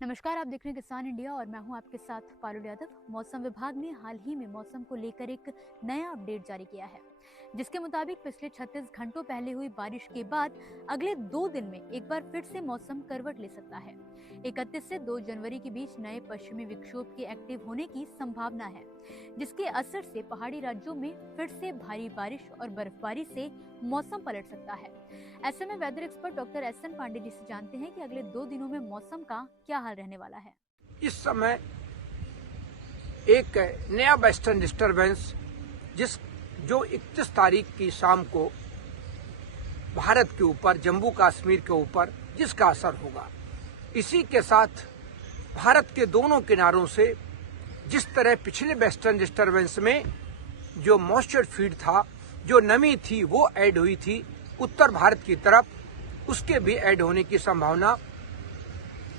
नमस्कार, आप देख रहे हैं किसान इंडिया और मैं हूं आपके साथ पारुल यादव। मौसम विभाग ने हाल ही में मौसम को लेकर एक नया अपडेट जारी किया है, जिसके मुताबिक पिछले 36 घंटों पहले हुई बारिश के बाद अगले 2 दिन में एक बार फिर से मौसम करवट ले सकता है। 31 से 2 जनवरी के बीच नए पश्चिमी विक्षोभ के एक्टिव होने की संभावना है, जिसके असर से पहाड़ी राज्यों में फिर से भारी बारिश और बर्फबारी से मौसम पलट सकता है। ऐसे में weather expert doctor S N. Pandey ji से जानते हैं कि अगले 2 दिनों में मौसम का क्या हाल रहने वाला है। इस समय एक नया वेस्टर्न डिस्टरबेंस जो 31 तारीख की शाम को भारत के ऊपर, जम्मू कश्मीर के ऊपर जिसका असर होगा, इसी के साथ भारत के दोनों किनारों से जिस तरह पिछले वेस्टर्न डिस्टरबेंस में जो मॉइस्चर फीड था, जो नमी थी, वो ऐड हुई थी उत्तर भारत की तरफ, उसके भी ऐड होने की संभावना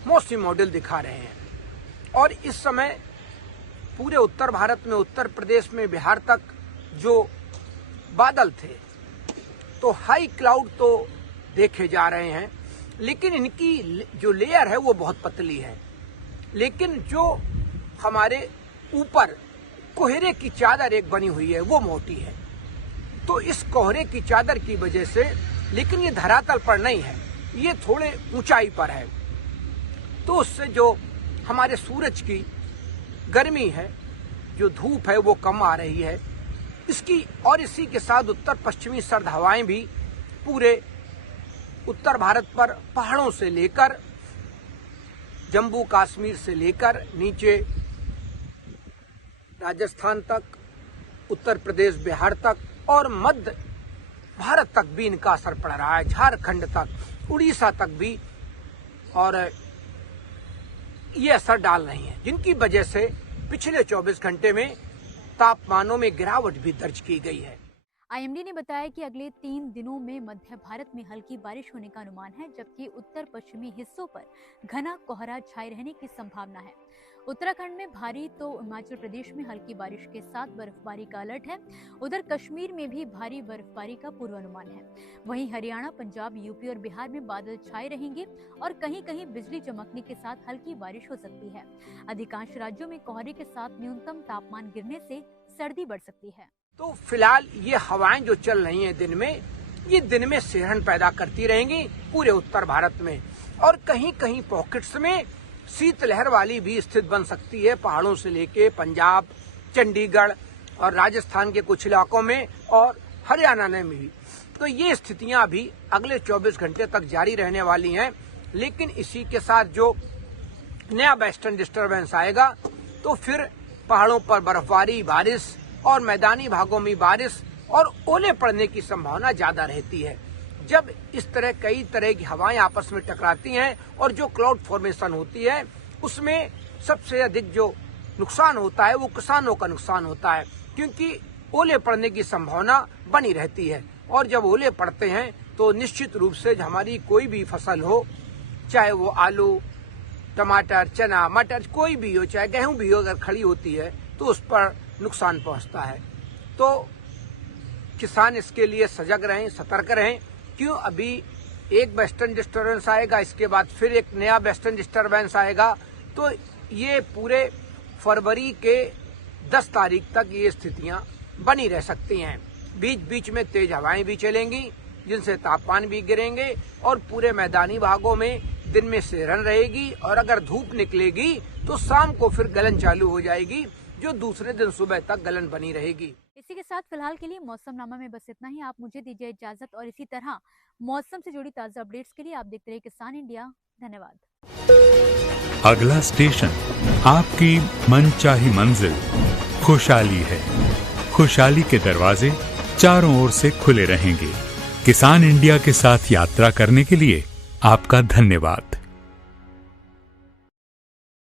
मौसमी मॉडल दिखा रहे हैं। और इस समय पूरे उत्तर भारत में, उत्तर प्रदेश में, बिहार तक जो बादल थे तो हाई क्लाउड तो देखे जा रहे हैं, लेकिन इनकी जो लेयर है वो बहुत पतली है। लेकिन जो हमारे ऊपर कोहरे की चादर एक बनी हुई है वो मोटी है। तो इस कोहरे की चादर की वजह से, लेकिन ये धरातल पर नहीं है, ये थोड़े ऊंचाई पर है, तो उससे जो हमारे सूरज की गर्मी है, जो धूप है, वो कम आ रही है इसकी। और इसी के साथ उत्तर पश्चिमी सर्द हवाएं भी पूरे उत्तर भारत पर, पहाड़ों से लेकर जम्मू कश्मीर से लेकर नीचे राजस्थान तक, उत्तर प्रदेश, बिहार तक और मध्य भारत तक भी इनका असर पड़ रहा है, झारखंड तक, उड़ीसा तक भी, और ये असर डाल रही हैं, जिनकी वजह से पिछले 24 घंटे में तापमानों में गिरावट भी दर्ज की गई है। आईएमडी ने बताया कि अगले 3 दिनों में मध्य भारत में हल्की बारिश होने का अनुमान है, जबकि उत्तर पश्चिमी हिस्सों पर घना कोहरा छाए रहने की संभावना है। उत्तराखंड में भारी तो हिमाचल प्रदेश में हल्की बारिश के साथ बर्फबारी का अलर्ट है। उधर कश्मीर में भी भारी बर्फबारी का पूर्वानुमान है। वहीं हरियाणा, पंजाब, यूपी और बिहार में बादल छाए रहेंगे और कहीं कहीं बिजली चमकने के साथ हल्की बारिश हो सकती है। अधिकांश राज्यों में कोहरे के साथ न्यूनतम तापमान गिरने से सर्दी बढ़ सकती है। तो फिलहाल ये हवाएं जो चल रही हैं दिन में, ये दिन में सिहरन पैदा करती रहेंगी पूरे उत्तर भारत में, और कहीं कहीं पॉकेट्स में शीतलहर वाली भी स्थिति बन सकती है, पहाड़ों से लेके पंजाब, चंडीगढ़ और राजस्थान के कुछ इलाकों में और हरियाणा में भी। तो ये स्थितियां भी अगले 24 घंटे तक जारी रहने वाली हैं। लेकिन इसी के साथ जो नया वेस्टर्न डिस्टरबेंस आएगा तो फिर पहाड़ों पर बर्फबारी, बारिश और मैदानी भागों में बारिश और ओले पड़ने की संभावना ज्यादा रहती है। जब इस तरह कई तरह की हवाएं आपस में टकराती हैं और जो क्लाउड फॉर्मेशन होती है, उसमें सबसे अधिक जो नुकसान होता है वो किसानों का नुकसान होता है, क्योंकि ओले पड़ने की संभावना बनी रहती है। और जब ओले पड़ते हैं तो निश्चित रूप से हमारी कोई भी फसल हो, चाहे वो आलू, टमाटर, चना, मटर, कोई भी हो, चाहे गेहूं भी हो, अगर खड़ी होती है तो उस पर नुकसान पहुंचता है। तो किसान इसके लिए सजग रहें, सतर्क रहें। क्यों, अभी एक वेस्टर्न डिस्टरबेंस आएगा, इसके बाद फिर एक नया वेस्टर्न डिस्टरबेंस आएगा, तो ये पूरे फरवरी के 10 तारीख तक ये स्थितियां बनी रह सकती हैं। बीच बीच में तेज हवाएं भी चलेंगी, जिनसे तापमान भी गिरेंगे और पूरे मैदानी भागों में दिन में सिहरन रहेगी, और अगर धूप निकलेगी तो शाम को फिर गलन चालू हो जाएगी, जो दूसरे दिन सुबह तक गलन बनी रहेगी। इसी के साथ फिलहाल के लिए मौसमनामा में बस इतना ही। आप मुझे दीजिए इजाजत, और इसी तरह मौसम से जुड़ी ताजा अपडेट्स के लिए आप देखते रहिए किसान इंडिया। धन्यवाद। अगला स्टेशन आपकी मनचाही मंजिल खुशहाली है। खुशहाली के दरवाजे चारों ओर से खुले रहेंगे। किसान इंडिया के साथ यात्रा करने के लिए आपका धन्यवाद।